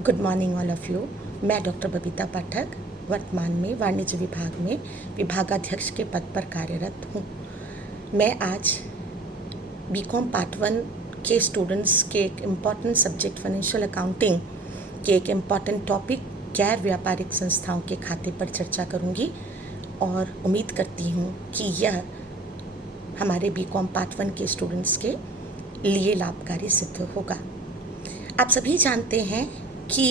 Good morning all of you. मैं doctor Babita पाठक वर्तमान में वाणिज्य विभाग में विभागाध्यक्ष के पद पर कार्यरत हूँ। मैं आज बीकॉम पार्ट 1 के स्टूडेंट्स के एक इम्पॉर्टेंट सब्जेक्ट फाइनेंशियल अकाउंटिंग के एक इम्पॉर्टेंट टॉपिक गैर व्यापारिक संस्थाओं के खाते पर चर्चा करूँगी और उम्मीद करती हूँ कि यह हमारे बीकॉम पार्ट 1 के स्टूडेंट्स के लिए लाभकारी सिद्ध होगा। आप सभी जानते हैं कि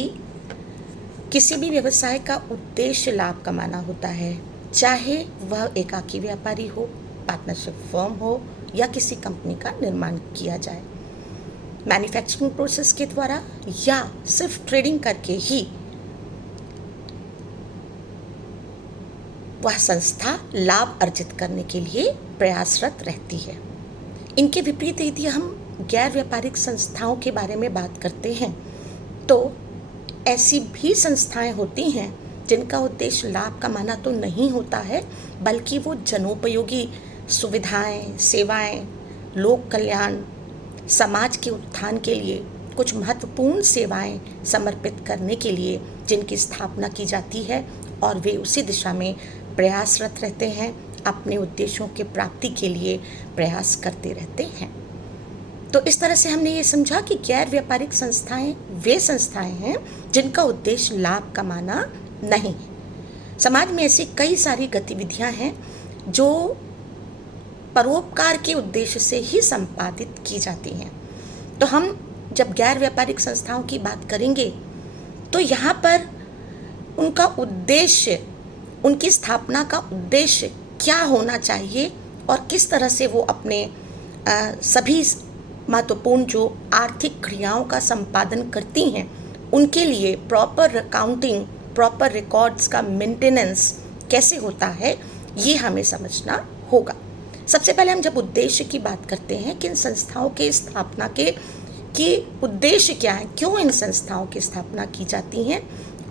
किसी भी व्यवसाय का उद्देश्य लाभ कमाना होता है, चाहे वह एकाकी व्यापारी हो, पार्टनरशिप फर्म हो या किसी कंपनी का निर्माण किया जाए। मैन्युफैक्चरिंग प्रोसेस के द्वारा या सिर्फ ट्रेडिंग करके ही वह संस्था लाभ अर्जित करने के लिए प्रयासरत रहती है। इनके विपरीत यदि हम गैर व्यापारिक संस्थाओं के बारे में बात करते हैं तो ऐसी भी संस्थाएं होती हैं जिनका उद्देश्य लाभ कमाना तो नहीं होता है, बल्कि वो जनोपयोगी सुविधाएं, सेवाएं, लोक कल्याण, समाज के उत्थान के लिए कुछ महत्वपूर्ण सेवाएं समर्पित करने के लिए जिनकी स्थापना की जाती है और वे उसी दिशा में प्रयासरत रहते हैं, अपने उद्देश्यों के प्राप्ति के लिए प्रयास करते रहते हैं। तो इस तरह से हमने ये समझा कि गैर व्यापारिक संस्थाएं वे संस्थाएं हैं जिनका उद्देश्य लाभ कमाना नहीं। समाज में ऐसी कई सारी गतिविधियां हैं जो परोपकार के उद्देश्य से ही संपादित की जाती हैं। तो हम जब गैर व्यापारिक संस्थाओं की बात करेंगे तो यहाँ पर उनका उद्देश्य, उनकी स्थापना का उद्देश्य क्या होना चाहिए और किस तरह से वो अपने सभी महत्वपूर्ण जो आर्थिक क्रियाओं का संपादन करती हैं उनके लिए प्रॉपर अकाउंटिंग, प्रॉपर रिकॉर्ड्स का मेंटेनेंस कैसे होता है, ये हमें समझना होगा। सबसे पहले हम जब उद्देश्य की बात करते हैं कि इन संस्थाओं के स्थापना के उद्देश्य क्या है, क्यों इन संस्थाओं की स्थापना की जाती हैं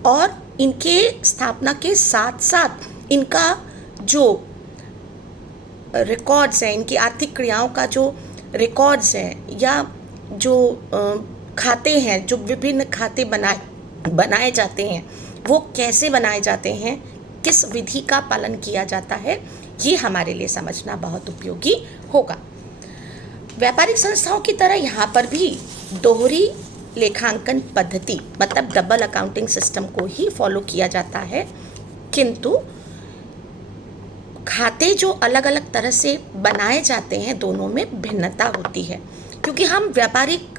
और इनके स्थापना के साथ साथ इनका जो रिकॉर्ड्स हैं, इनकी आर्थिक क्रियाओं का जो रिकॉर्ड्स हैं या जो खाते हैं, जो विभिन्न खाते बनाए जाते हैं, वो कैसे बनाए जाते हैं, किस विधि का पालन किया जाता है, ये हमारे लिए समझना बहुत उपयोगी होगा। व्यापारिक संस्थाओं की तरह यहाँ पर भी दोहरी लेखांकन पद्धति मतलब डबल अकाउंटिंग सिस्टम को ही फॉलो किया जाता है, किंतु खाते जो अलग अलग तरह से बनाए जाते हैं दोनों में भिन्नता होती है। क्योंकि हम व्यापारिक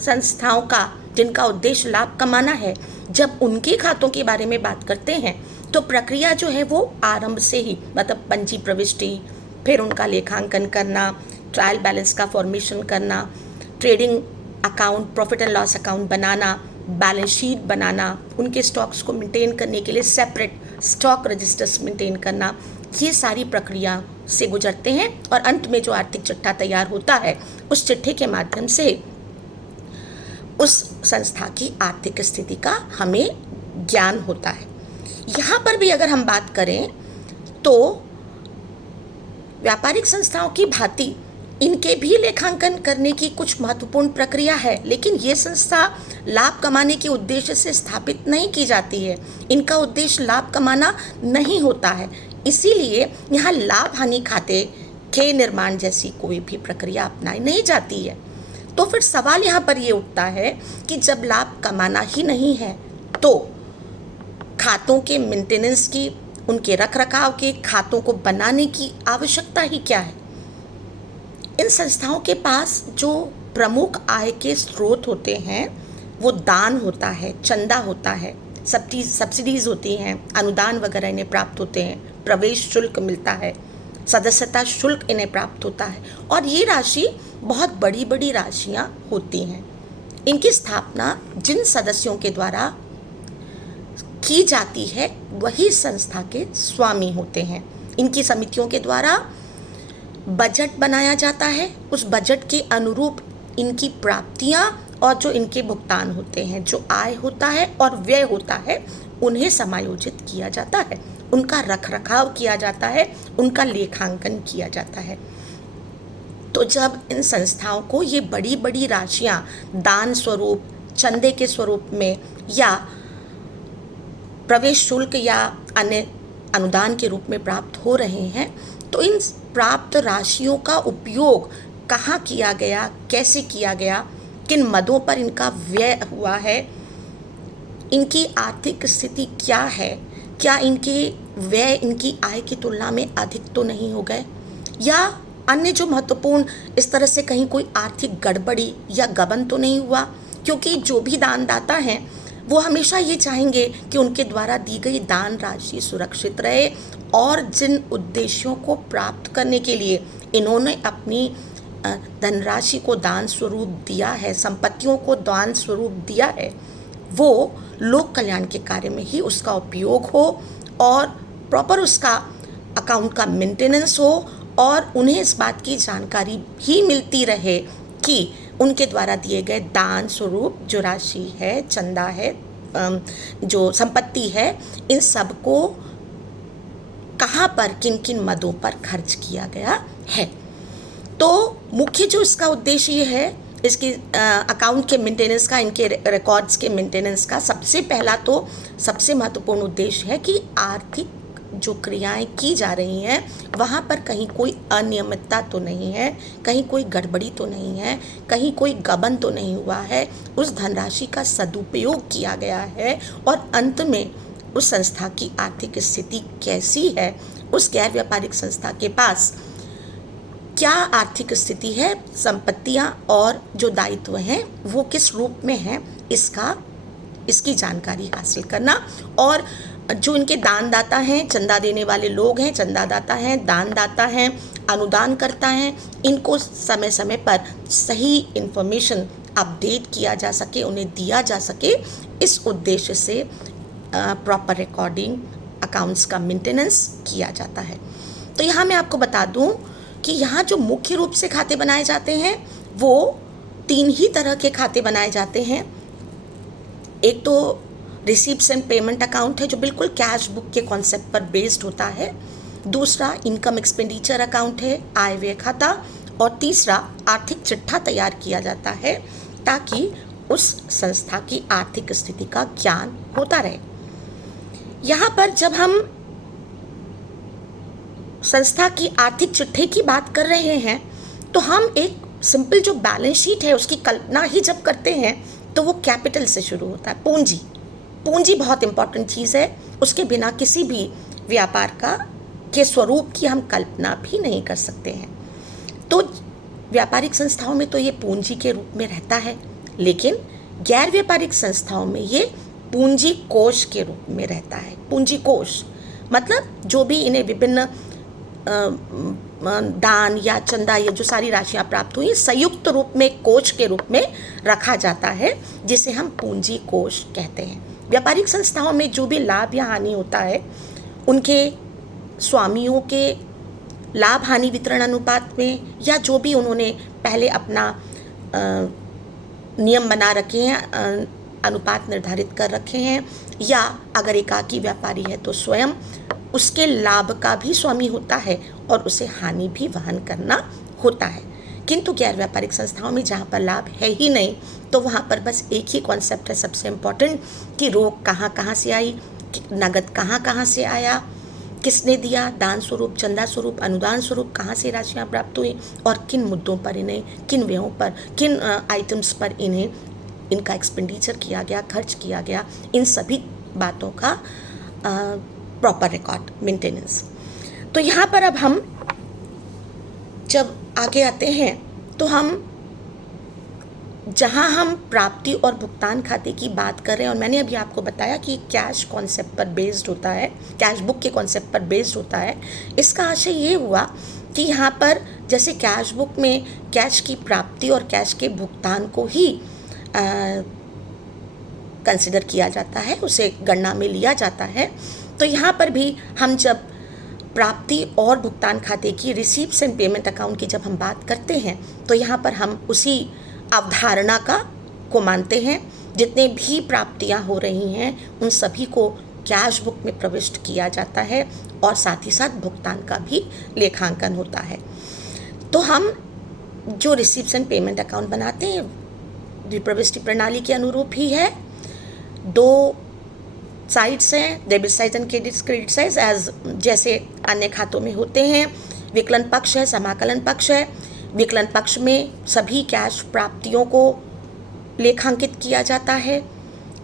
संस्थाओं का जिनका उद्देश्य लाभ कमाना है, जब उनके खातों के बारे में बात करते हैं तो प्रक्रिया जो है वो आरंभ से ही मतलब पंजी प्रविष्टि, फिर उनका लेखांकन करना, ट्रायल बैलेंस का फॉर्मेशन करना, trading account, profit and loss account बनाना, बैलेंस शीट बनाना, उनके स्टॉक्स को मेंटेन करने के लिए सेपरेट स्टॉक रजिस्टर्स मेंटेन करना, ये सारी प्रक्रिया से गुजरते हैं और अंत में जो आर्थिक चिट्ठा तैयार होता है उस चिट्ठे के माध्यम से उस संस्था की आर्थिक स्थिति का हमें ज्ञान होता है। यहाँ पर भी अगर हम बात करें तो व्यापारिक संस्थाओं की भांति इनके भी लेखांकन करने की कुछ महत्वपूर्ण प्रक्रिया है, लेकिन ये संस्था लाभ कमाने के उद्देश्य से स्थापित नहीं की जाती है। इनका उद्देश्य लाभ कमाना नहीं होता है, इसीलिए यहाँ लाभ हानि खाते के निर्माण जैसी कोई भी प्रक्रिया अपनाई नहीं जाती है। तो फिर सवाल यहाँ पर ये उठता है कि जब लाभ कमाना ही नहीं है तो खातों के मेंटेनेंस की, उनके रखरखाव के, खातों को बनाने की आवश्यकता ही क्या है। इन संस्थाओं के पास जो प्रमुख आय के स्रोत होते हैं वो दान होता है, चंदा होता है, सब्सिडीज होती हैं, अनुदान वगैरह इन्हें प्राप्त होते हैं, प्रवेश शुल्क मिलता है, सदस्यता शुल्क इन्हें प्राप्त होता है और ये राशि बहुत बड़ी बड़ी राशियाँ होती हैं। इनकी स्थापना जिन सदस्यों के द्वारा की जाती है वही संस्था के स्वामी होते हैं। इनकी समितियों के द्वारा बजट बनाया जाता है, उस बजट के अनुरूप इनकी प्राप्तियां और जो इनके भुगतान होते हैं, जो आय होता है और व्यय होता है, उन्हें समायोजित किया जाता है, उनका रखरखाव किया जाता है, उनका लेखांकन किया जाता है। तो जब इन संस्थाओं को ये बड़ी बड़ी राशियां दान स्वरूप, चंदे के स्वरूप में या प्रवेश शुल्क या अन्य अनुदान के रूप में प्राप्त हो रहे हैं, तो इन प्राप्त राशियों का उपयोग कहाँ किया गया, कैसे किया गया, किन मदों पर इनका व्यय हुआ है, इनकी आर्थिक स्थिति क्या है, क्या इनके व्यय इनकी आय की तुलना में अधिक तो नहीं हो गए, या अन्य जो महत्वपूर्ण इस तरह से कहीं कोई आर्थिक गड़बड़ी या गबन तो नहीं हुआ। क्योंकि जो भी दानदाता हैं वो हमेशा ये चाहेंगे कि उनके द्वारा दी गई दान राशि सुरक्षित रहे और जिन उद्देश्यों को प्राप्त करने के लिए इन्होंने अपनी धनराशि को दान स्वरूप दिया है, संपत्तियों को दान स्वरूप दिया है, वो लोक कल्याण के कार्य में ही उसका उपयोग हो और प्रॉपर उसका अकाउंट का मेंटेनेंस हो और उन्हें इस बात की जानकारी ही मिलती रहे कि उनके द्वारा दिए गए दान स्वरूप जो राशि है, चंदा है, जो संपत्ति है, इन सब को कहाँ पर किन किन मदों पर खर्च किया गया है। तो मुख्य जो इसका उद्देश्य ये है, इसके अकाउंट के मेंटेनेंस का, इनके रिकॉर्ड्स के मेंटेनेंस का सबसे पहला तो सबसे महत्वपूर्ण उद्देश्य है कि आर्थिक जो क्रियाएं की जा रही हैं वहाँ पर कहीं कोई अनियमितता तो नहीं है, कहीं कोई गड़बड़ी तो नहीं है, कहीं कोई गबन तो नहीं हुआ है, उस धनराशि का सदुपयोग किया गया है और अंत में उस संस्था की आर्थिक स्थिति कैसी है, उस गैर व्यापारिक संस्था के पास क्या आर्थिक स्थिति है, संपत्तियां और जो दायित्व हैं वो किस रूप में हैं, इसकी जानकारी हासिल करना और जो इनके दानदाता हैं, चंदा देने वाले लोग हैं, चंदादाता हैं, दानदाता हैं, अनुदान करता हैं, इनको समय समय पर सही इन्फॉर्मेशन अपडेट किया जा सके, उन्हें दिया जा सके, इस उद्देश्य से प्रॉपर रिकॉर्डिंग, अकाउंट्स का मेंटेनेंस किया जाता है। तो यहाँ मैं आपको बता दूँ कि यहाँ जो मुख्य रूप से खाते बनाए जाते हैं वो 3 ही तरह के खाते बनाए जाते हैं। एक तो रिसीप्ट्स एंड पेमेंट अकाउंट है जो बिल्कुल कैश बुक के कॉन्सेप्ट पर बेस्ड होता है। दूसरा इनकम एक्सपेंडिचर अकाउंट है, आय व्यय खाता। और तीसरा आर्थिक चिट्ठा तैयार किया जाता है ताकि उस संस्था की आर्थिक स्थिति का ज्ञान होता रहे। यहाँ पर जब हम संस्था की आर्थिक चिट्ठे की बात कर रहे हैं तो हम एक सिंपल जो बैलेंस शीट है उसकी कल्पना ही जब करते हैं तो वो कैपिटल से शुरू होता है। पूंजी बहुत इंपॉर्टेंट चीज़ है, उसके बिना किसी भी व्यापार के स्वरूप की हम कल्पना भी नहीं कर सकते हैं। तो व्यापारिक संस्थाओं में तो ये पूंजी के रूप में रहता है, लेकिन गैर व्यापारिक संस्थाओं में ये पूंजी कोष के रूप में रहता है। पूंजी कोष मतलब जो भी इन्हें विभिन्न दान या चंदा या जो सारी राशियां प्राप्त हुई संयुक्त रूप में कोष के रूप में रखा जाता है, जिसे हम पूंजी कोष कहते हैं। व्यापारिक संस्थाओं में जो भी लाभ या हानि होता है उनके स्वामियों के लाभ हानि वितरण अनुपात में या जो भी उन्होंने पहले अपना नियम बना रखे हैं, अनुपात निर्धारित कर रखे हैं, या अगर एकाकी व्यापारी है तो स्वयं उसके लाभ का भी स्वामी होता है और उसे हानि भी वहन करना होता है। किंतु गैर व्यापारिक संस्थाओं में जहाँ पर लाभ है ही नहीं तो वहाँ पर बस एक ही कॉन्सेप्ट है सबसे इम्पोर्टेंट कि रोक कहाँ कहाँ से आई, नगद कहाँ कहाँ से आया, किसने दिया, दान स्वरूप, चंदा स्वरूप, अनुदान स्वरूप कहाँ से राशियाँ प्राप्त हुई और किन मुद्दों पर इन्हें, किन व्ययों पर, किन आइटम्स पर इन्हें इनका एक्सपेंडिचर किया गया, खर्च किया गया, इन सभी बातों का प्रॉपर रिकॉर्ड मेंटेनेंस। तो यहाँ पर अब हम जब आगे आते हैं तो हम जहाँ हम प्राप्ति और भुगतान खाते की बात कर रहे हैं, और मैंने अभी आपको बताया कि कैश कॉन्सेप्ट पर बेस्ड होता है, कैश बुक के कॉन्सेप्ट पर बेस्ड होता है। इसका आशय ये हुआ कि यहाँ पर जैसे कैश बुक में कैश की प्राप्ति और कैश के भुगतान को ही कंसिडर किया जाता है, उसे गणना में लिया जाता है, तो यहाँ पर भी हम जब प्राप्ति और भुगतान खाते की, रिसीप्ट्स एंड पेमेंट अकाउंट की जब हम बात करते हैं तो यहाँ पर हम उसी अवधारणा को मानते हैं। जितने भी प्राप्तियाँ हो रही हैं उन सभी को कैश बुक में प्रविष्ट किया जाता है और साथ ही साथ भुगतान का भी लेखांकन होता है। तो हम जो रिसीप्ट्स एंड पेमेंट अकाउंट बनाते हैं द्विप्रविष्टि प्रणाली के अनुरूप ही है। दो साइड्स हैं, debit side and credit side, as जैसे अन्य खातों में होते हैं। विकलन पक्ष है, समाकलन पक्ष है। विकलन पक्ष में सभी कैश प्राप्तियों को लेखांकित किया जाता है।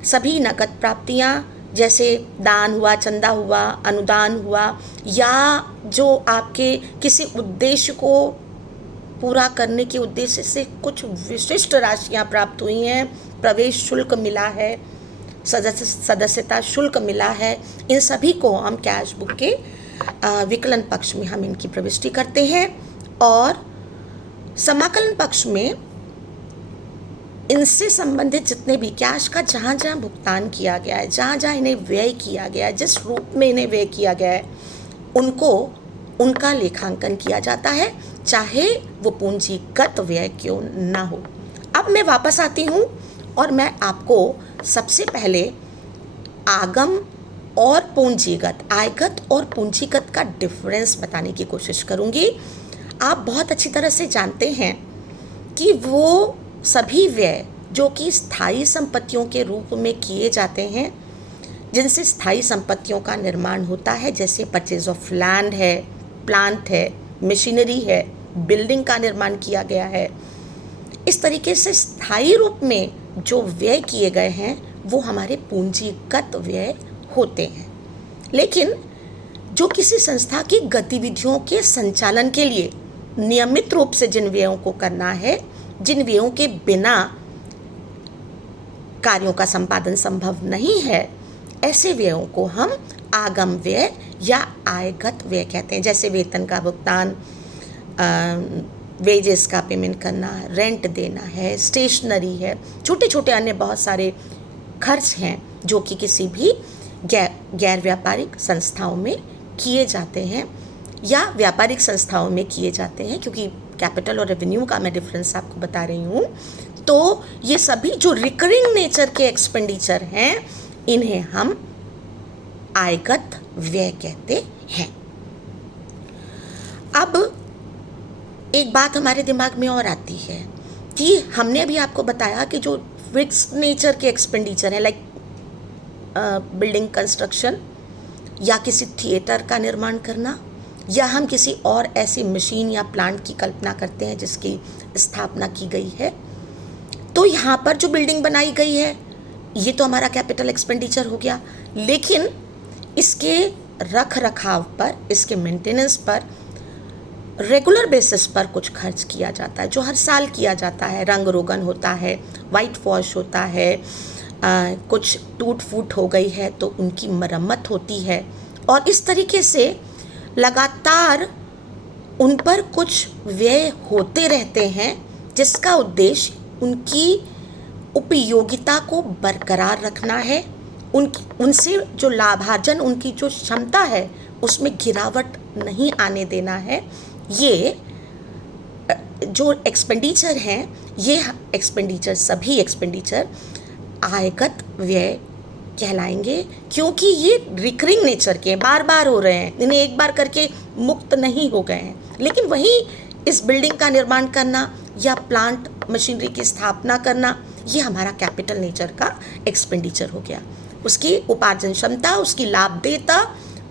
सभी नकद प्राप्तियां जैसे दान हुआ, चंदा हुआ, अनुदान हुआ, या जो आपके किसी उद्देश्य को पूरा करने के उद्देश्य से कुछ विशिष्ट राशियां प्राप्त हुई हैं, प्रवेश शुल्क मिला है, सदस्यता शुल्क मिला है, इन सभी को हम कैश बुक के विकलन पक्ष में हम इनकी प्रविष्टि करते हैं। और समाकलन पक्ष में इनसे संबंधित जितने भी कैश का जहाँ जहाँ भुगतान किया गया है, जहाँ जहाँ इन्हें व्यय किया गया है, जिस रूप में इन्हें व्यय किया गया है, उनका लेखांकन किया जाता है, चाहे वो पूंजीगत व्यय क्यों ना हो। अब मैं वापस आती हूँ और मैं आपको सबसे पहले आगम और पूंजीगत, आयगत और पूंजीगत का डिफरेंस बताने की कोशिश करूँगी। आप बहुत अच्छी तरह से जानते हैं कि वो सभी व्यय जो कि स्थायी संपत्तियों के रूप में किए जाते हैं, जिनसे स्थायी संपत्तियों का निर्माण होता है, जैसे परचेज ऑफ लैंड है, प्लांट है, मशीनरी है, बिल्डिंग का निर्माण किया गया है, इस तरीके से स्थायी रूप में जो व्यय किए गए हैं वो हमारे पूंजीगत व्यय होते हैं। लेकिन जो किसी संस्था की गतिविधियों के संचालन के लिए नियमित रूप से जिन व्ययों को करना है, जिन व्ययों के बिना कार्यों का संपादन संभव नहीं है, ऐसे व्ययों को हम आगम व्यय या आयगत व्यय कहते हैं। जैसे वेतन का भुगतान, वेजेस का पेमेंट करना, रेंट देना है, स्टेशनरी है, छोटे छोटे अन्य बहुत सारे खर्च हैं जो कि किसी भी गैर व्यापारिक संस्थाओं में किए जाते हैं या व्यापारिक संस्थाओं में किए जाते हैं, क्योंकि कैपिटल और रेवेन्यू का मैं डिफरेंस आपको बता रही हूँ। तो ये सभी जो रिकरिंग नेचर के एक्सपेंडिचर हैं, इन्हें हम आयगत व्यय कहते हैं। अब एक बात हमारे दिमाग में और आती है कि हमने अभी आपको बताया कि जो फिक्स्ड नेचर के एक्सपेंडिचर है, लाइक बिल्डिंग कंस्ट्रक्शन या किसी थिएटर का निर्माण करना, या हम किसी और ऐसी मशीन या प्लांट की कल्पना करते हैं जिसकी स्थापना की गई है, तो यहाँ पर जो बिल्डिंग बनाई गई है ये तो हमारा कैपिटल एक्सपेंडिचर हो गया। लेकिन इसके रख रखाव पर, इसके मेंटेनेंस पर रेगुलर बेसिस पर कुछ खर्च किया जाता है, जो हर साल किया जाता है। रंग रोगन होता है, वाइट वॉश होता है, कुछ टूट फूट हो गई है तो उनकी मरम्मत होती है, और इस तरीके से लगातार उन पर कुछ व्यय होते रहते हैं, जिसका उद्देश्य उनकी उपयोगिता को बरकरार रखना है, उनसे जो लाभार्जन, उनकी जो क्षमता है उसमें गिरावट नहीं आने देना है। ये जो एक्सपेंडिचर हैं, ये एक्सपेंडिचर, सभी एक्सपेंडिचर आयगत व्यय कहलाएंगे, क्योंकि ये रिकरिंग नेचर के बार बार हो रहे हैं, इन्हें एक बार करके मुक्त नहीं हो गए हैं। लेकिन वहीं इस बिल्डिंग का निर्माण करना या प्लांट मशीनरी की स्थापना करना, ये हमारा कैपिटल नेचर का एक्सपेंडिचर हो गया। उसकी उपार्जन क्षमता, उसकी लाभदेयता,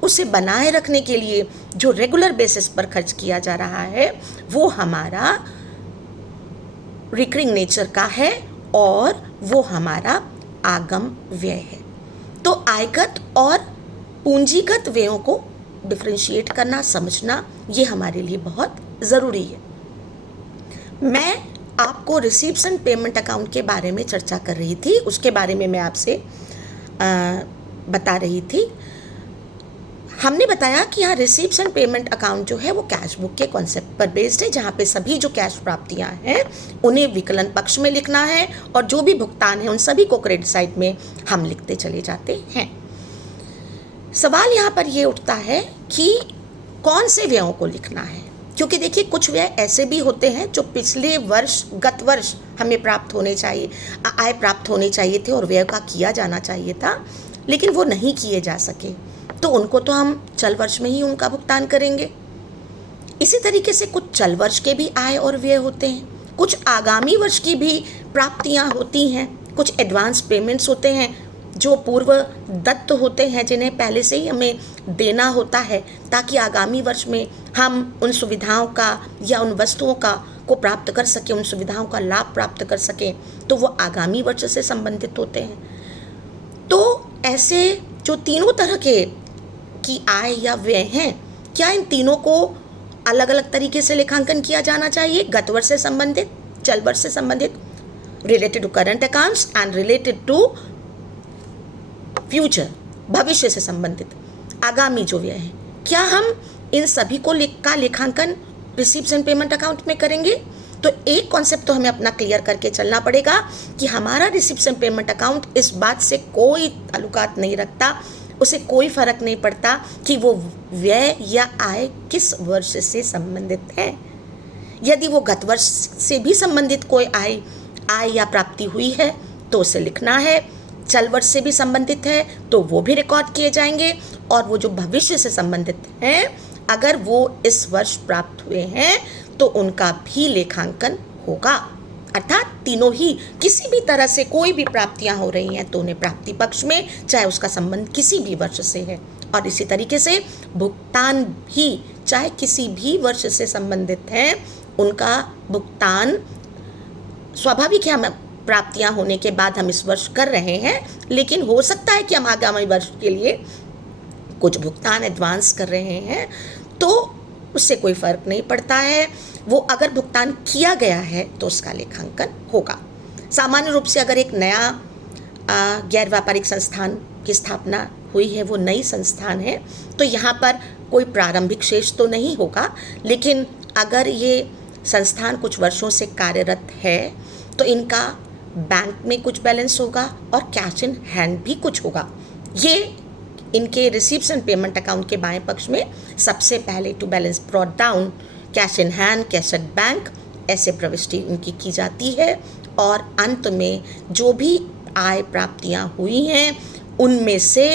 उसे बनाए रखने के लिए जो रेगुलर बेसिस पर खर्च किया जा रहा है वो हमारा रिकरिंग नेचर का है और वो हमारा आगम व्यय है। तो आयगत और पूंजीगत व्ययों को डिफरेंशिएट करना, समझना, ये हमारे लिए बहुत ज़रूरी है। मैं आपको रिसीप्ट्स एंड पेमेंट अकाउंट के बारे में चर्चा कर रही थी, उसके बारे में मैं आपसे बता रही थी। हमने बताया कि यहाँ रिसीप्ट्स एंड पेमेंट अकाउंट जो है वो कैश बुक के कॉन्सेप्ट पर बेस्ड है, जहाँ पे सभी जो कैश प्राप्तियाँ हैं उन्हें विकलन पक्ष में लिखना है और जो भी भुगतान है उन सभी को क्रेडिट साइड में हम लिखते चले जाते हैं। सवाल यहाँ पर ये उठता है कि कौन से व्ययों को लिखना है, क्योंकि देखिए कुछ व्यय ऐसे भी होते हैं जो पिछले वर्ष, गत वर्ष हमें प्राप्त होने चाहिए, आय प्राप्त होने चाहिए थे और व्यय का किया जाना चाहिए था, लेकिन वो नहीं किए जा सके, तो उनको तो हम चल वर्ष में ही उनका भुगतान करेंगे। इसी तरीके से कुछ चल वर्ष के भी आय और व्यय होते हैं, कुछ आगामी वर्ष की भी प्राप्तियां होती हैं, कुछ एडवांस पेमेंट्स होते हैं जो पूर्व दत्त होते हैं, जिन्हें पहले से ही हमें देना होता है ताकि आगामी वर्ष में हम उन सुविधाओं का या उन वस्तुओं का को प्राप्त कर सकें, उन सुविधाओं का लाभ प्राप्त कर सकें, तो वो आगामी वर्ष से संबंधित होते हैं। तो ऐसे जो तीनों तरह के की आय या व्यय हैं, क्या इन तीनों को अलग अलग तरीके से लेखांकन किया जाना चाहिए? गत वर्ष से संबंधित, चल वर्ष से संबंधित, related to current accounts and related to future, भविष्य से संबंधित आगामी जो व्यय है, क्या हम इन सभी को का लेखांकन रिसीप्ट्स एंड पेमेंट अकाउंट में करेंगे? तो एक कॉन्सेप्ट तो हमें अपना क्लियर करके चलना पड़ेगा कि हमारा रिसीप्ट्स एंड पेमेंट अकाउंट इस बात से कोई ताल्लुकात नहीं रखता, उसे कोई फर्क नहीं पड़ता कि वो व्यय या आय किस वर्ष से संबंधित है। यदि वो गत वर्ष से भी संबंधित कोई आय या प्राप्ति हुई है तो उसे लिखना है, चल वर्ष से भी संबंधित है तो वो भी रिकॉर्ड किए जाएंगे, और वो जो भविष्य से संबंधित हैं अगर वो इस वर्ष प्राप्त हुए हैं तो उनका भी लेखांकन होगा। अर्थात तीनों ही किसी भी तरह से कोई भी प्राप्तियां हो रही हैं तो उन्हें प्राप्ति पक्ष में, चाहे उसका संबंध किसी भी वर्ष से है, और इसी तरीके से भुगतान भी चाहे किसी भी वर्ष से संबंधित है, उनका भुगतान स्वाभाविक है, हमें प्राप्तियां होने के बाद हम इस वर्ष कर रहे हैं, लेकिन हो सकता है कि हम आगामी वर्ष के लिए कुछ भुगतान एडवांस कर रहे हैं, तो उससे कोई फर्क नहीं पड़ता है। वो अगर भुगतान किया गया है तो उसका लेखांकन होगा। सामान्य रूप से अगर एक नया गैर व्यापारिक संस्थान की स्थापना हुई है, वो नई संस्थान है, तो यहाँ पर कोई प्रारंभिक शेष तो नहीं होगा, लेकिन अगर ये संस्थान कुछ वर्षों से कार्यरत है तो इनका बैंक में कुछ बैलेंस होगा और कैश इन हैंड भी कुछ होगा। ये इनके रिसीप्ट्स एंड पेमेंट अकाउंट के बाएं पक्ष में सबसे पहले to balance brought down, cash in hand, cash at bank, ऐसे प्रविष्टि इनकी की जाती है, और अंत में जो भी आय प्राप्तियां हुई हैं उनमें से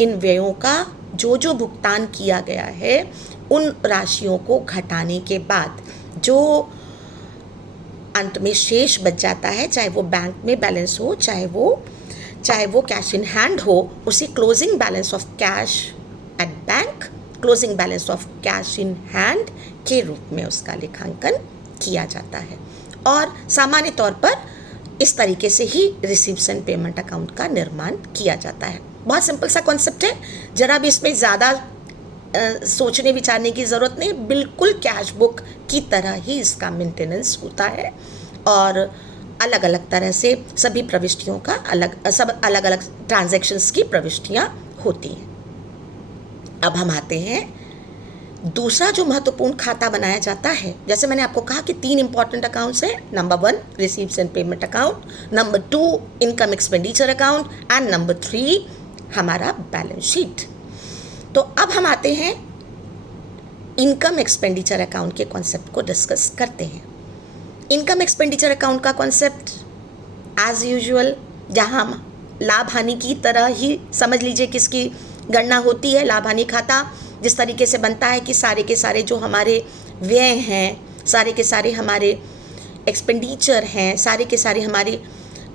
इन व्ययों का जो जो भुगतान किया गया है उन राशियों को घटाने के बाद जो अंत में शेष बच जाता है, चाहे वो बैंक में बैलेंस हो, चाहे वो कैश इन हैंड हो, उसे closing balance of cash at bank, closing balance of cash in hand के रूप में उसका लेखांकन किया जाता है। और सामान्य तौर पर इस तरीके से ही रिसीप्ट्स एंड पेमेंट अकाउंट का निर्माण किया जाता है। बहुत सिंपल सा कॉन्सेप्ट है, जरा भी इसमें ज़्यादा सोचने विचारने की ज़रूरत नहीं, बिल्कुल कैश बुक की तरह ही इसका मेंटेनेंस होता है, और अलग अलग तरह से सभी प्रविष्टियों का अलग अलग ट्रांजैक्शंस की प्रविष्टियां होती हैं। अब हम आते हैं दूसरा जो महत्वपूर्ण खाता बनाया जाता है। जैसे मैंने आपको कहा कि 3 इंपॉर्टेंट अकाउंट्स हैं, number 1 receipts and payment account, number 2 income expenditure account, and number 3 हमारा बैलेंस शीट। तो अब हम आते हैं इनकम एक्सपेंडिचर अकाउंट के कॉन्सेप्ट को डिस्कस करते हैं। इनकम एक्सपेंडिचर अकाउंट का कॉन्सेप्ट एज यूजुअल जहाँ लाभ हानि की तरह ही समझ लीजिए किसकी गणना होती है। लाभ हानि खाता जिस तरीके से बनता है कि सारे के सारे जो हमारे व्यय हैं, सारे के सारे हमारे एक्सपेंडिचर हैं, सारे के सारे हमारे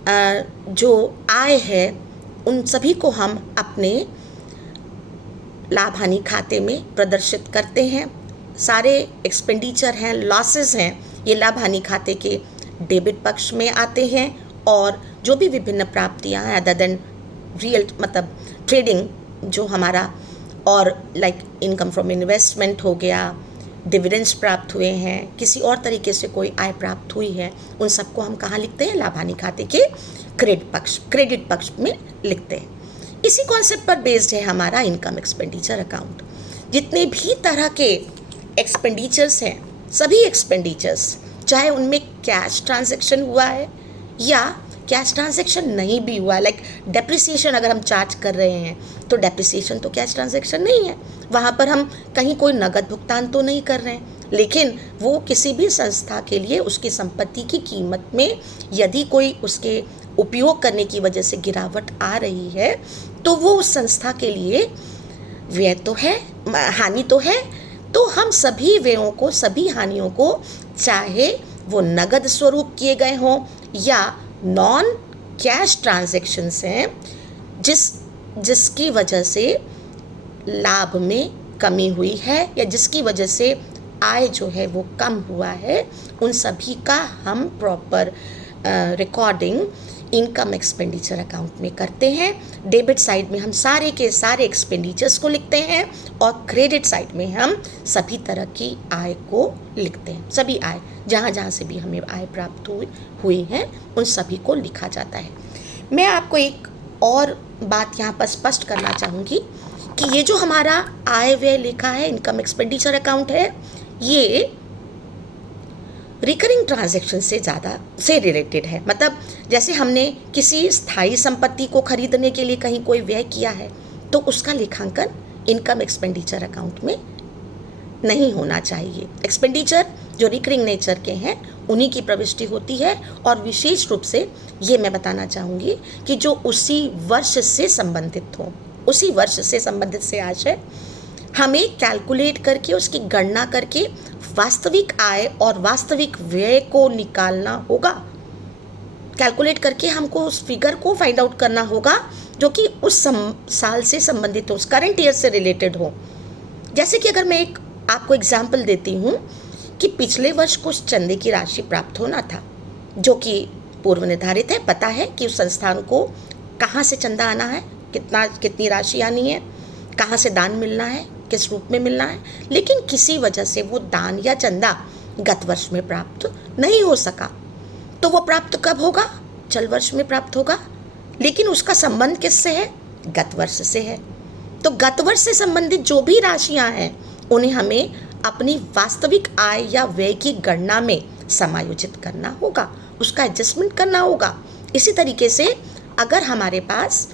जो आय है, उन सभी को हम अपने लाभ हानि खाते में प्रदर्शित करते हैं। सारे एक्सपेंडिचर हैं, लॉसेस हैं, ये लाभ हानि खाते के डेबिट पक्ष में आते हैं, और जो भी विभिन्न प्राप्तियां हैं अदर देन रियल मतलब ट्रेडिंग जो हमारा, और लाइक इनकम फ्रॉम इन्वेस्टमेंट हो गया, डिविडेंड्स प्राप्त हुए हैं, किसी और तरीके से कोई आय प्राप्त हुई है, उन सबको हम कहाँ लिखते हैं? लाभ हानि खाते के क्रेडिट पक्ष में लिखते हैं। इसी कॉन्सेप्ट पर बेस्ड है हमारा इनकम एक्सपेंडिचर अकाउंट। जितने भी तरह के एक्सपेंडिचर्स हैं, सभी एक्सपेंडिचर्स, चाहे उनमें कैश ट्रांजैक्शन हुआ है या कैश ट्रांजैक्शन नहीं भी हुआ, लाइक डेप्रिसिएशन अगर हम चार्ज कर रहे हैं तो डेप्रिसिएशन तो कैश ट्रांजैक्शन नहीं है, वहाँ पर हम कहीं कोई नगद भुगतान तो नहीं कर रहे हैं, लेकिन वो किसी भी संस्था के लिए उसकी संपत्ति की कीमत में यदि कोई उसके उपयोग करने की वजह से गिरावट आ रही है तो वो उस संस्था के लिए व्यय तो है, हानि तो है। तो हम सभी व्ययों को, सभी हानियों को, चाहे वो नगद स्वरूप किए गए हों या नॉन कैश ट्रांजैक्शंस हैं जिसकी वजह से लाभ में कमी हुई है या जिसकी वजह से आय जो है वो कम हुआ है, उन सभी का हम proper recording income expenditure account में करते हैं। डेबिट साइड में हम सारे के सारे एक्सपेंडिचर्स को लिखते हैं और क्रेडिट साइड में हम सभी तरह की आय को लिखते हैं। सभी आय जहाँ जहाँ से भी हमें आय प्राप्त हुई हैं उन सभी को लिखा जाता है। मैं आपको एक और बात यहाँ पर स्पष्ट करना चाहूँगी कि ये जो हमारा आय व्यय लेखा है, इनकम एक्सपेंडिचर अकाउंट है, ये रिकरिंग ट्रांजैक्शन से ज़्यादा से रिलेटेड है। मतलब जैसे हमने किसी स्थायी संपत्ति को खरीदने के लिए कहीं कोई व्यय किया है तो उसका लेखांकन इनकम एक्सपेंडिचर अकाउंट में नहीं होना चाहिए। एक्सपेंडिचर जो रिकरिंग नेचर के हैं उन्हीं की प्रविष्टि होती है और विशेष रूप से ये मैं बताना चाहूँगी कि जो उसी वर्ष से संबंधित हो, उसी वर्ष से संबंधित से आशय हमें कैलकुलेट करके उसकी गणना करके वास्तविक आय और वास्तविक व्यय को निकालना होगा। कैलकुलेट करके हमको उस फिगर को फाइंड आउट करना होगा जो कि उस साल से संबंधित हो, उस करंट ईयर से रिलेटेड हो। जैसे कि अगर मैं एक आपको एग्जाम्पल देती हूँ कि पिछले वर्ष कुछ चंदे की राशि प्राप्त होना था जो कि पूर्व निर्धारित है, पता है कि उस संस्थान को कहाँ से चंदा आना है, कितनी राशि आनी है, कहाँ से दान मिलना है, किस रूप में मिलना है, लेकिन किसी वजह से वो दान या चंदा गत वर्ष में प्राप्त नहीं हो सका। तो वो प्राप्त कब होगा? चल वर्ष में प्राप्त होगा, लेकिन उसका संबंध किससे है? गत वर्ष से है। तो गत वर्ष से संबंधित जो भी राशियां हैं उन्हें हमें अपनी वास्तविक आय या व्यय की गणना में समायोजित करना होगा, उसका एडजस्टमेंट करना होगा। इसी तरीके से अगर हमारे पास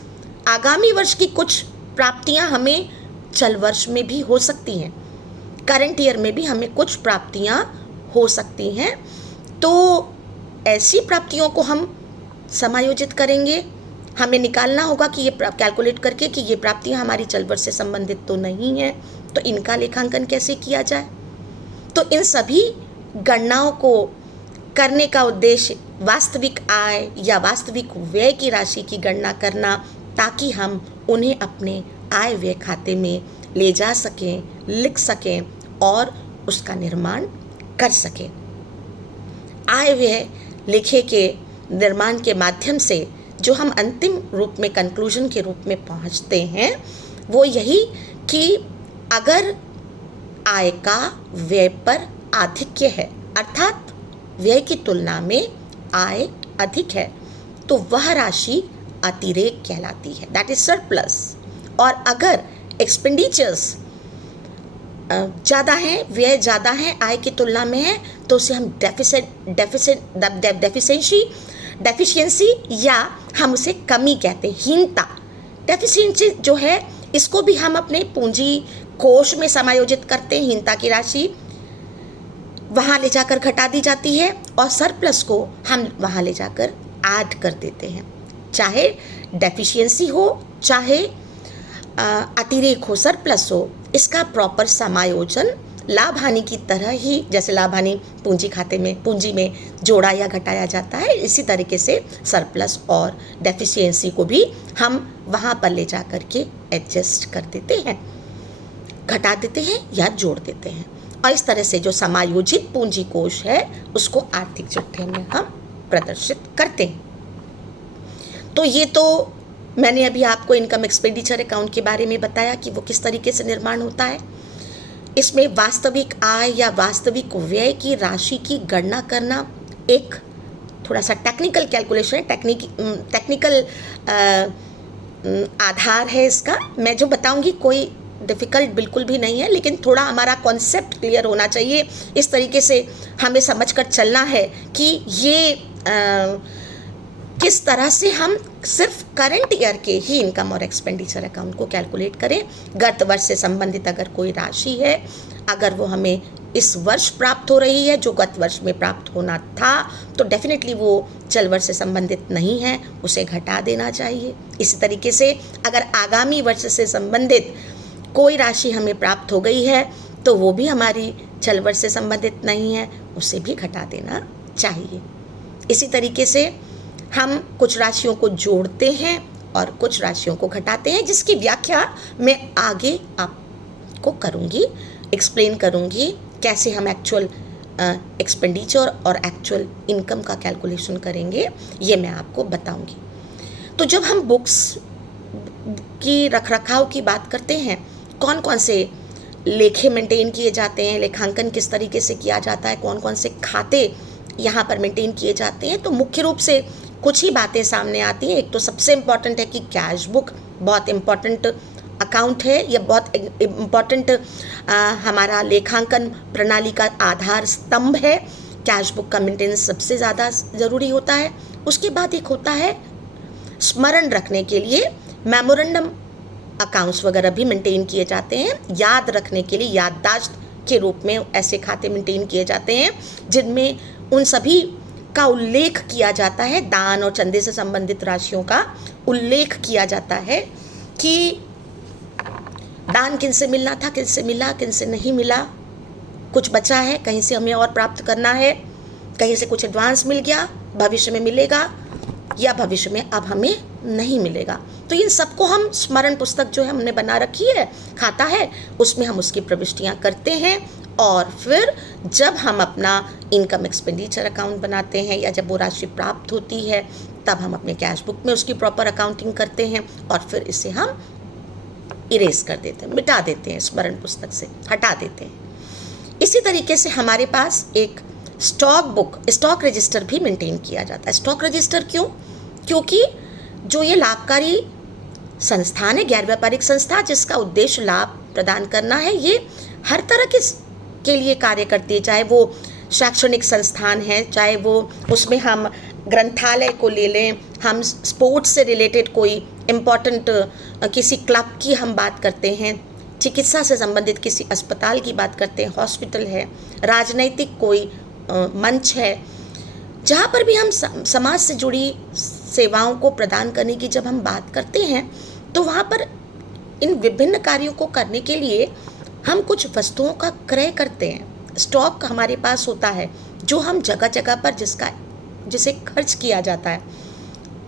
आगामी वर्ष की कुछ प्राप्तियां हमें चल वर्ष में भी हो सकती हैं, करंट ईयर में भी हमें कुछ प्राप्तियां हो सकती हैं, तो ऐसी प्राप्तियों को हम समायोजित करेंगे। हमें निकालना होगा कि ये कैलकुलेट करके कि ये प्राप्तियां हमारी चल वर्ष से संबंधित तो नहीं हैं, तो इनका लेखांकन कैसे किया जाए। तो इन सभी गणनाओं को करने का उद्देश्य वास्तविक आय या वास्तविक व्यय की राशि की गणना करना, ताकि हम उन्हें अपने आय व्यय खाते में ले जा सकें, लिख सकें और उसका निर्माण कर सकें। आय व्यय लेखे के निर्माण के माध्यम से जो हम अंतिम रूप में कंक्लूजन के रूप में पहुंचते हैं वो यही कि अगर आय का व्यय पर आधिक्य है, अर्थात व्यय की तुलना में आय अधिक है, तो वह राशि अतिरेक कहलाती है, दैट इज सरप्लस। और अगर एक्सपेंडिचर्स ज़्यादा हैं, व्यय ज़्यादा हैं, आय की तुलना में है, तो उसे हम डेफिशिएंसी या हम उसे कमी कहते हैं, हीनता। डेफिशिएंसी जो है इसको भी हम अपने पूंजी कोष में समायोजित करते हैं, हीनता की राशि वहाँ ले जाकर घटा दी जाती है और सरप्लस को हम वहाँ ले जाकर ऐड कर देते हैं। चाहे डेफिशिएंसी हो, चाहे अतिरेक हो, सरप्लस हो, इसका प्रॉपर समायोजन लाभ हानि की तरह ही, जैसे लाभ हानि पूंजी में जोड़ा या घटाया जाता है, इसी तरीके से सरप्लस और डेफिशिएंसी को भी हम वहाँ पर ले जा कर के एडजस्ट कर देते हैं, घटा देते हैं या जोड़ देते हैं। और इस तरह से जो समायोजित पूंजी कोष है उसको आर्थिक चिट्ठे में हम प्रदर्शित करते हैं। तो ये तो मैंने अभी आपको इनकम एक्सपेंडिचर अकाउंट के बारे में बताया कि वो किस तरीके से निर्माण होता है। इसमें वास्तविक आय या वास्तविक व्यय की राशि की गणना करना एक थोड़ा सा टेक्निकल कैलकुलेशन है, टेक्निकल आधार है इसका। मैं जो बताऊंगी कोई डिफ़िकल्ट बिल्कुल भी नहीं है, लेकिन थोड़ा हमारा कॉन्सेप्ट क्लियर होना चाहिए। इस तरीके से हमें समझकर चलना है कि ये किस तरह से हम सिर्फ करंट ईयर के ही इनकम और एक्सपेंडिचर अकाउंट को कैलकुलेट करें। गत वर्ष से संबंधित अगर कोई राशि है, अगर वो हमें इस वर्ष प्राप्त हो रही है जो गत वर्ष में प्राप्त होना था, तो डेफिनेटली वो चल वर्ष से संबंधित नहीं है, उसे घटा देना चाहिए। इसी तरीके से अगर आगामी वर्ष से संबंधित कोई राशि हमें प्राप्त हो गई है तो वो भी हमारी चल वर्ष से संबंधित नहीं है, उसे भी घटा देना चाहिए। इसी तरीके से हम कुछ राशियों को जोड़ते हैं और कुछ राशियों को घटाते हैं, जिसकी व्याख्या मैं आगे आपको करूँगी, एक्सप्लेन करूँगी कैसे हम एक्चुअल एक्सपेंडिचर और एक्चुअल इनकम का कैलकुलेशन करेंगे, ये मैं आपको बताऊँगी। तो जब हम बुक्स की रखरखाव की बात करते हैं, कौन कौन से लेखे मेंटेन किए जाते हैं, लेखांकन किस तरीके से किया जाता है, कौन कौन से खाते यहाँ पर मेंटेन किए जाते हैं, तो मुख्य रूप से कुछ ही बातें सामने आती हैं। एक तो सबसे इम्पॉर्टेंट है कि कैश बुक बहुत इम्पॉर्टेंट अकाउंट है, यह बहुत इम्पॉर्टेंट हमारा लेखांकन प्रणाली का आधार स्तंभ है। कैश बुक का मेंटेनेंस सबसे ज़्यादा ज़रूरी होता है। उसके बाद एक होता है स्मरण रखने के लिए मेमोरेंडम अकाउंट्स वगैरह भी मेंटेन किए जाते हैं। याद रखने के लिए याददाश्त के रूप में ऐसे खाते मेंटेन किए जाते हैं जिनमें उन सभी का उल्लेख किया जाता है, दान और चंदे से संबंधित राशियों का उल्लेख किया जाता है कि दान किन से मिलना था, किन से मिला, किन से नहीं मिला, कुछ बचा है, कहीं से हमें और प्राप्त करना है, कहीं से कुछ एडवांस मिल गया, भविष्य में मिलेगा या भविष्य में अब हमें नहीं मिलेगा। तो इन सबको हम स्मरण पुस्तक जो है हमने बना रखी है, खाता है, उसमें हम उसकी प्रविष्टियाँ करते हैं और फिर जब हम अपना इनकम एक्सपेंडिचर अकाउंट बनाते हैं या जब वो राशि प्राप्त होती है तब हम अपने कैश बुक में उसकी प्रॉपर अकाउंटिंग करते हैं और फिर इसे हम इरेज कर देते हैं, मिटा देते हैं, स्मरण पुस्तक से हटा देते हैं। इसी तरीके से हमारे पास एक स्टॉक बुक, स्टॉक रजिस्टर भी मेंटेन किया जाता है। स्टॉक रजिस्टर क्यों? क्योंकि जो ये लाभकारी संस्थान है, गैर व्यापारिक संस्था जिसका उद्देश्य लाभ प्रदान करना है, ये हर तरह के लिए कार्य करती है। चाहे वो शैक्षणिक संस्थान है, चाहे वो उसमें हम ग्रंथालय को ले लें, हम स्पोर्ट्स से रिलेटेड कोई इम्पॉर्टेंट किसी क्लब की हम बात करते हैं, चिकित्सा से संबंधित किसी अस्पताल की बात करते हैं, हॉस्पिटल है, राजनैतिक कोई मंच है, जहाँ पर भी हम समाज से जुड़ी सेवाओं को प्रदान करने की जब हम बात करते हैं तो वहाँ पर इन विभिन्न कार्यों को करने के लिए हम कुछ वस्तुओं का क्रय करते हैं। स्टॉक हमारे पास होता है जो हम जगह जगह पर जिसे खर्च किया जाता है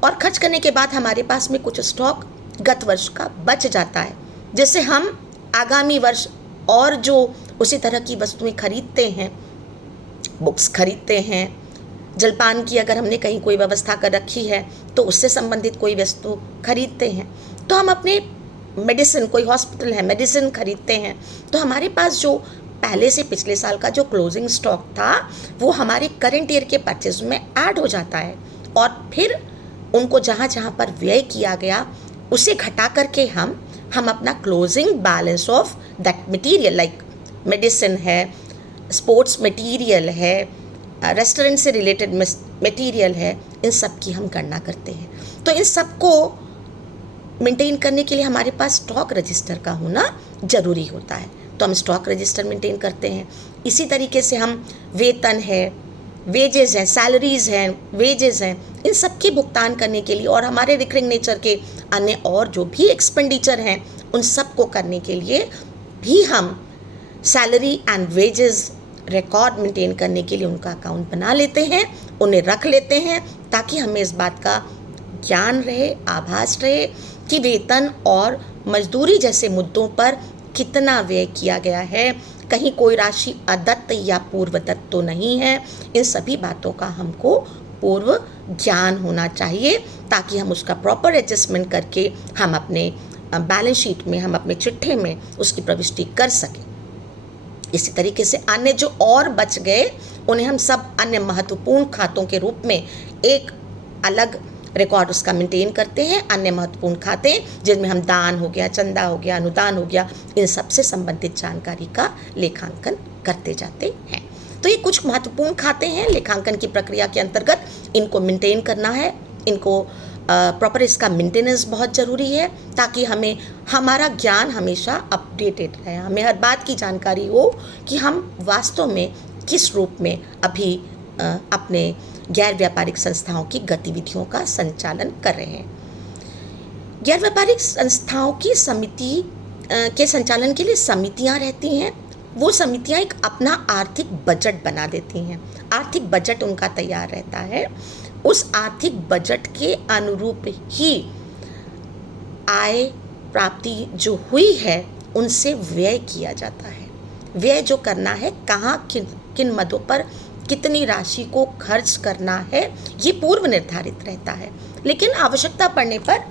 और खर्च करने के बाद हमारे पास में कुछ स्टॉक गत वर्ष का बच जाता है, जिससे हम आगामी वर्ष और जो उसी तरह की वस्तुएं खरीदते हैं, बुक्स खरीदते हैं, जलपान की अगर हमने कहीं कोई व्यवस्था कर रखी है तो उससे संबंधित कोई वस्तु खरीदते हैं, तो हम अपने मेडिसिन, कोई हॉस्पिटल है, मेडिसिन खरीदते हैं, तो हमारे पास जो पहले से पिछले साल का जो क्लोजिंग स्टॉक था वो हमारे करंट ईयर के परचेज में ऐड हो जाता है और फिर उनको जहाँ जहाँ पर व्यय किया गया उसे घटा करके हम अपना closing balance of that material, like medicine है, स्पोर्ट्स मटीरियल है, रेस्टोरेंट से रिलेटेड मटीरियल है, इन सब की हम गणना करते हैं। तो इन सब को मेंटेन करने के लिए हमारे पास स्टॉक रजिस्टर का होना ज़रूरी होता है, तो हम स्टॉक रजिस्टर मेंटेन करते हैं। इसी तरीके से हम वेतन है, वेजेस हैं, सैलरीज़ हैं, वेजेस हैं, इन सब की भुगतान करने के लिए और हमारे रिकरिंग नेचर के अन्य और जो भी एक्सपेंडिचर हैं उन सब को करने के लिए भी हम salary and wages record maintain करने के लिए उनका अकाउंट बना लेते हैं, उन्हें रख लेते हैं ताकि हमें इस बात का ज्ञान रहे, आभास रहे कि वेतन और मजदूरी जैसे मुद्दों पर कितना व्यय किया गया है, कहीं कोई राशि अदत्त या पूर्वदत्त तो नहीं है। इन सभी बातों का हमको पूर्व ज्ञान होना चाहिए ताकि हम उसका प्रॉपर एडजस्टमेंट करके हम अपने बैलेंस शीट में, हम अपने चिट्ठे में उसकी प्रविष्टि कर सकें। इसी तरीके से अन्य जो और बच गए उन्हें हम सब अन्य महत्वपूर्ण खातों के रूप में एक अलग रिकॉर्ड उसका मेंटेन करते हैं। अन्य महत्वपूर्ण खाते जिनमें हम दान हो गया, चंदा हो गया, अनुदान हो गया, इन सब से संबंधित जानकारी का लेखांकन करते जाते हैं। तो ये कुछ महत्वपूर्ण खाते हैं लेखांकन की प्रक्रिया के अंतर्गत, इनको मेंटेन करना है, इनको प्रॉपर इसका मेंटेनेंस बहुत ज़रूरी है ताकि हमें हमारा ज्ञान हमेशा अपडेटेड रहे, हमें हर बात की जानकारी हो कि हम वास्तव में किस रूप में अभी अपने गैर व्यापारिक संस्थाओं की गतिविधियों का संचालन कर रहे हैं। गैर व्यापारिक संस्थाओं की समिति के संचालन के लिए समितियां रहती हैं वो समितियां एक अपना आर्थिक बजट बना देती हैं। आर्थिक बजट उनका तैयार रहता है, उस आर्थिक बजट के अनुरूप ही आय प्राप्ति जो हुई है उनसे व्यय किया जाता है। व्यय जो करना है, कहाँ किन मदों पर कितनी राशि को खर्च करना है, ये पूर्व निर्धारित रहता है। लेकिन आवश्यकता पड़ने पर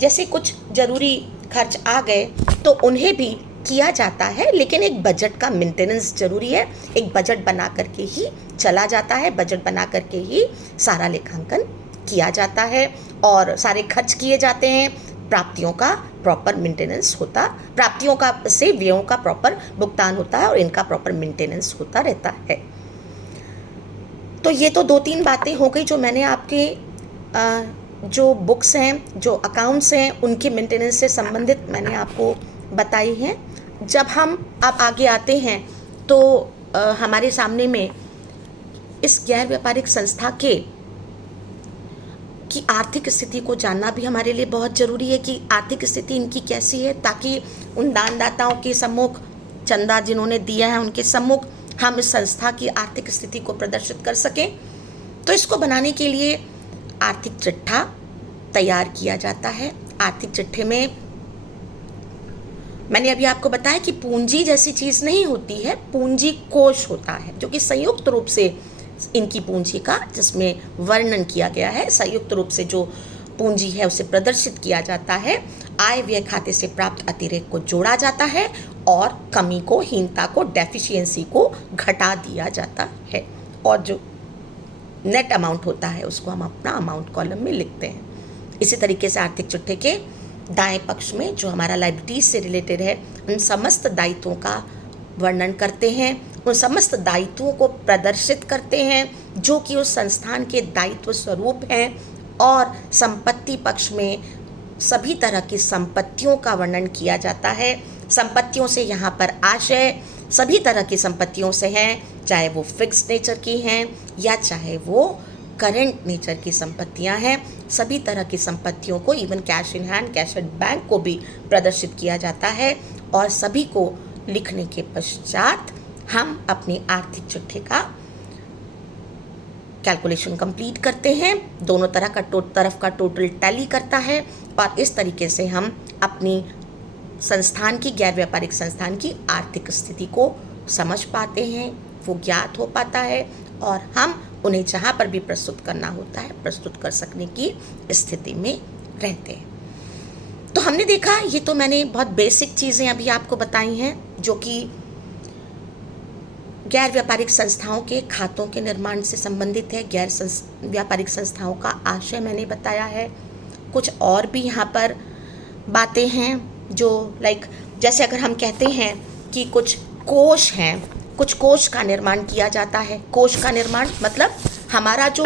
जैसे कुछ जरूरी खर्च आ गए तो उन्हें भी किया जाता है, लेकिन एक बजट का मेंटेनेंस जरूरी है। एक बजट बना करके ही चला जाता है, बजट बना करके ही सारा लेखांकन किया जाता है और सारे खर्च किए जाते हैं। प्राप्तियों का प्रॉपर मेंटेनेंस होता, प्राप्तियों का से व्ययों का प्रॉपर भुगतान होता है और इनका प्रॉपर मेंटेनेंस होता रहता है। तो ये तो 2-3 बातें हो गई जो मैंने आपके जो बुक्स हैं, जो अकाउंट्स हैं, उनके मेंटेनेंस से संबंधित मैंने आपको बताई हैं। जब हम अब आगे आते हैं तो हमारे सामने में इस गैर व्यापारिक संस्था की आर्थिक स्थिति को जानना भी हमारे लिए बहुत ज़रूरी है कि आर्थिक स्थिति इनकी कैसी है, ताकि उन दानदाताओं के सम्मुख, चंदा जिन्होंने दिया है उनके सम्मुख हम इस संस्था की आर्थिक स्थिति को प्रदर्शित कर सकें। तो इसको बनाने के लिए आर्थिक चिट्ठा तैयार किया जाता है। आर्थिक चिट्ठे में मैंने अभी आपको बताया कि पूंजी जैसी चीज़ नहीं होती है, पूंजी कोष होता है, जो कि संयुक्त रूप से इनकी पूंजी का, जिसमें वर्णन किया गया है, संयुक्त रूप से जो पूंजी है उसे प्रदर्शित किया जाता है। आय व्यय खाते से प्राप्त अतिरेक को जोड़ा जाता है और कमी को, हीनता को, डेफिशिएंसी को घटा दिया जाता है और जो नेट अमाउंट होता है उसको हम अपना अमाउंट कॉलम में लिखते हैं। इसी तरीके से आर्थिक चिट्ठे के दाएं पक्ष में जो हमारा लायबिलिटीज से रिलेटेड है, उन समस्त दायित्वों का वर्णन करते हैं, उन समस्त दायित्वों को प्रदर्शित करते हैं जो कि उस संस्थान के दायित्व स्वरूप हैं। और संपत्ति पक्ष में सभी तरह की संपत्तियों का वर्णन किया जाता है। संपत्तियों से यहाँ पर आशय सभी तरह की संपत्तियों से हैं, चाहे वो फिक्स नेचर की हैं या चाहे वो करेंट नेचर की संपत्तियां हैं। सभी तरह की संपत्तियों को, even cash in hand, cash at bank को भी प्रदर्शित किया जाता है। और सभी को लिखने के पश्चात हम अपनी आर्थिक चिट्ठे का कैलकुलेशन कंप्लीट करते हैं। दोनों तरफ का टोटल टैली करता है और इस तरीके से हम अपनी संस्थान की, गैर व्यापारिक संस्थान की आर्थिक स्थिति को समझ पाते हैं, वो ज्ञात हो पाता है और हम उन्हें जहाँ पर भी प्रस्तुत करना होता है प्रस्तुत कर सकने की स्थिति में रहते हैं। तो हमने देखा, ये तो मैंने बहुत बेसिक चीज़ें अभी आपको बताई हैं जो कि गैर व्यापारिक संस्थाओं के खातों के निर्माण से संबंधित है। गैर व्यापारिक संस्थाओं का आशय मैंने बताया है। कुछ और भी यहाँ पर बातें हैं जो जैसे अगर हम कहते हैं कि कुछ कोष हैं, कुछ कोष का निर्माण किया जाता है। कोष का निर्माण मतलब हमारा जो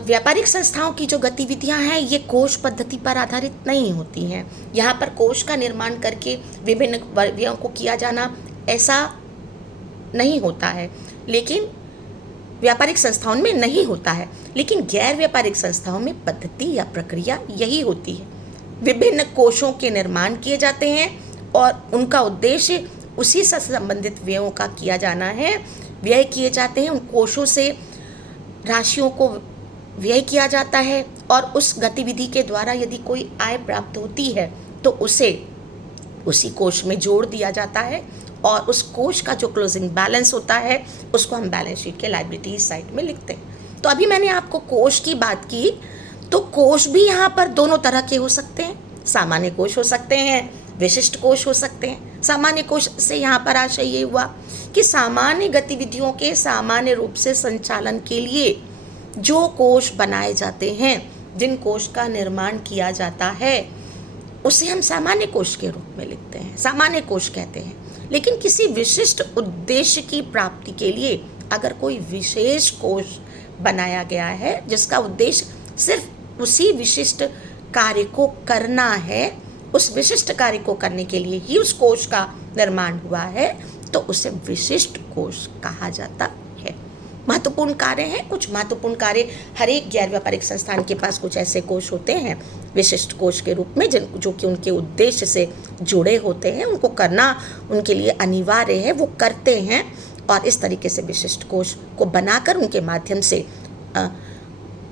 व्यापारिक संस्थाओं की जो गतिविधियां हैं ये कोष पद्धति पर आधारित नहीं होती हैं। यहाँ पर कोष का निर्माण करके विभिन्न व्ययों को किया जाना ऐसा नहीं होता है, लेकिन व्यापारिक संस्थाओं में नहीं होता है। लेकिन गैर व्यापारिक संस्थाओं में पद्धति या प्रक्रिया यही होती है। विभिन्न कोषों के निर्माण किए जाते हैं और उनका उद्देश्य उसी से संबंधित व्ययों का किया जाना है। व्यय किए जाते हैं, उन कोषों से राशियों को व्यय किया जाता है और उस गतिविधि के द्वारा यदि कोई आय प्राप्त होती है तो उसे उसी कोष में जोड़ दिया जाता है और उस कोष का जो क्लोजिंग बैलेंस होता है उसको हम बैलेंस शीट के लायबिलिटीज साइड में लिखते हैं। तो अभी मैंने आपको कोष की बात की, तो कोष भी यहाँ पर दोनों तरह के हो सकते हैं। सामान्य कोष हो सकते हैं, विशिष्ट कोष हो सकते हैं। सामान्य कोष से यहाँ पर आशय ये हुआ कि सामान्य गतिविधियों के सामान्य रूप से संचालन के लिए जो कोष बनाए जाते हैं, जिन कोष का निर्माण किया जाता है, उसे हम सामान्य कोष के रूप में लिखते हैं, सामान्य कोष कहते हैं। लेकिन किसी विशिष्ट उद्देश्य की प्राप्ति के लिए अगर कोई विशेष कोष बनाया गया है जिसका उद्देश्य सिर्फ उसी विशिष्ट कार्य को करना है, उस विशिष्ट कार्य को करने के लिए ही उस कोष का निर्माण हुआ है, तो उसे विशिष्ट कोष कहा जाता है। महत्वपूर्ण कार्य हैं। कुछ महत्वपूर्ण कार्य हर एक गैर व्यापारिक संस्थान के पास कुछ ऐसे कोष होते हैं विशिष्ट कोष के रूप में जो कि उनके उद्देश्य से जुड़े होते हैं, उनको करना उनके लिए अनिवार्य है, वो करते हैं। और इस तरीके से विशिष्ट कोष को बनाकर उनके माध्यम से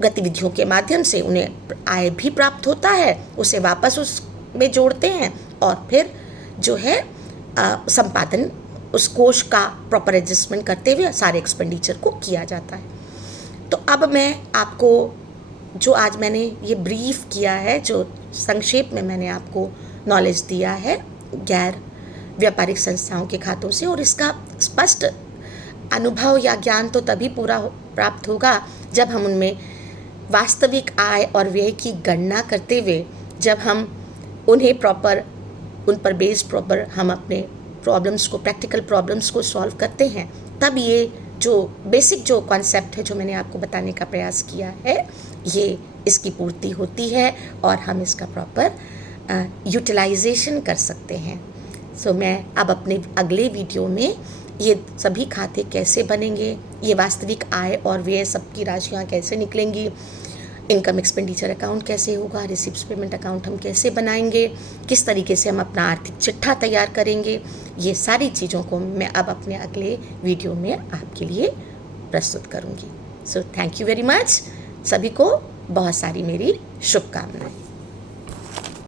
गतिविधियों के माध्यम से उन्हें आय भी प्राप्त होता है, उसे वापस उसमें जोड़ते हैं और फिर जो है संपादन उस कोष का प्रॉपर एडजस्टमेंट करते हुए सारे एक्सपेंडिचर को किया जाता है। तो अब मैं आपको जो आज मैंने ये ब्रीफ किया है, जो संक्षेप में मैंने आपको नॉलेज दिया है गैर व्यापारिक संस्थाओं के खातों से, और इसका स्पष्ट अनुभव या ज्ञान तो तभी पूरा प्राप्त होगा जब हम उनमें वास्तविक आय और व्यय की गणना करते हुए जब हम उन्हें प्रॉपर उन पर बेस्ड प्रॉपर हम अपने प्रॉब्लम्स को, प्रैक्टिकल प्रॉब्लम्स को सॉल्व करते हैं, तब ये जो बेसिक जो कॉन्सेप्ट है जो मैंने आपको बताने का प्रयास किया है, ये इसकी पूर्ति होती है और हम इसका प्रॉपर यूटिलाइजेशन कर सकते हैं। सो मैं अब अपने अगले वीडियो में ये सभी खाते कैसे बनेंगे, ये वास्तविक आय और व्यय सबकी राशियाँ कैसे निकलेंगी, इनकम एक्सपेंडिचर अकाउंट कैसे होगा, रिसिप्ट्स पेमेंट अकाउंट हम कैसे बनाएंगे, किस तरीके से हम अपना आर्थिक चिट्ठा तैयार करेंगे, ये सारी चीज़ों को मैं अब अपने अगले वीडियो में आपके लिए प्रस्तुत करूँगी। So thank you very much. सभी को बहुत सारी मेरी शुभकामनाएं।